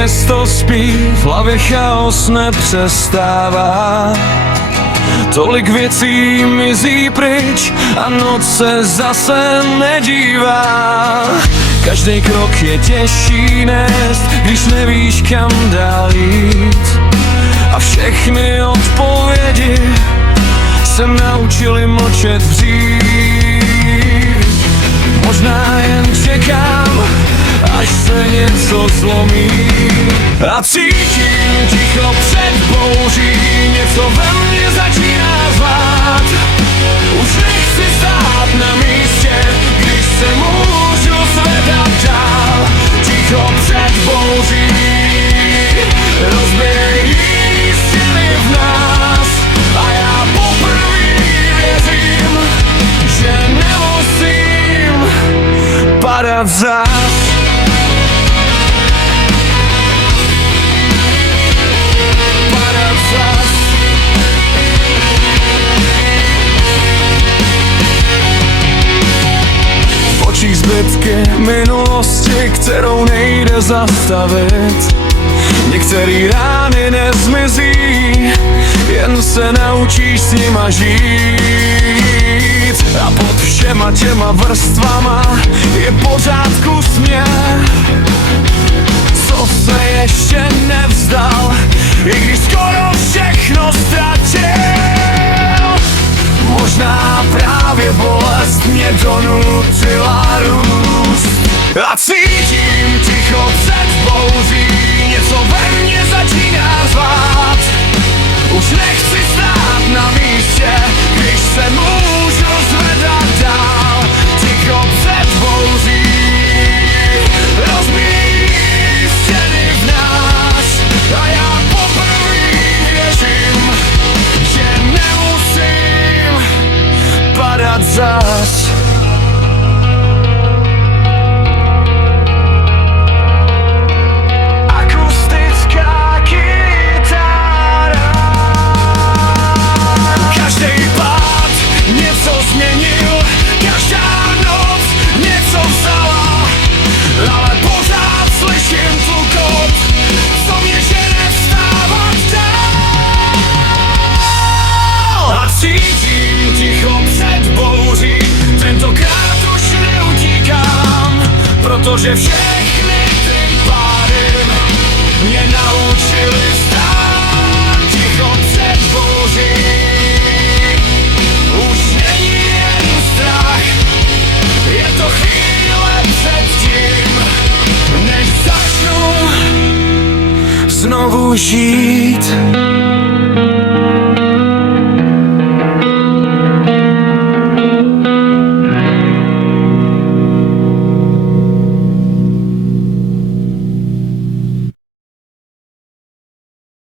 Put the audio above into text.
město spí, v hlavě chaos nepřestává. Tolik věcí mizí pryč a noc se zase nedívá. Každý krok je těžší nést, když nevíš kam dál jít. A všechny odpovědi se naučili mlčet dřív. Možná jen čekám, až se něco zlomí. A cítím ticho před bouří, něco ve mně začíná zvát. Už nechci stát na místě, když se můžu zvedat dál. Ticho před bouří rozbíjí stěny v nás. A já poprvé věřím, že nemusím padat zás. Zbytky minulosti, kterou nejde zastavit. Některý rány nezmizí, jen se naučíš s nima žít. A pod všema těma vrstvama je pořád kus mě, co se ještě nevzdal, i když skoro všechno ztratil. Možná právě bolest mě donutila růst. A cítím ticho před bouří, něco ve mně začíná zvát. Už nechci stát na místě, když se můžu zvedat dál. Ticho před bouří rozbíjí stěny v nás. A já poprvé věřím, že nemusím padat zas. Akustická kytára. Každý pád něco změnil, každá noc něco vzala, ale pořád slyším tlukot, co mě žene vstávat dál. A cítím ticho před bouří, tentokrát už neutíkám, protože všechny ty pády mě naučily stát. Ticho před bouří už není jen strach, je to chvíle před tím, než začnu znovu žít.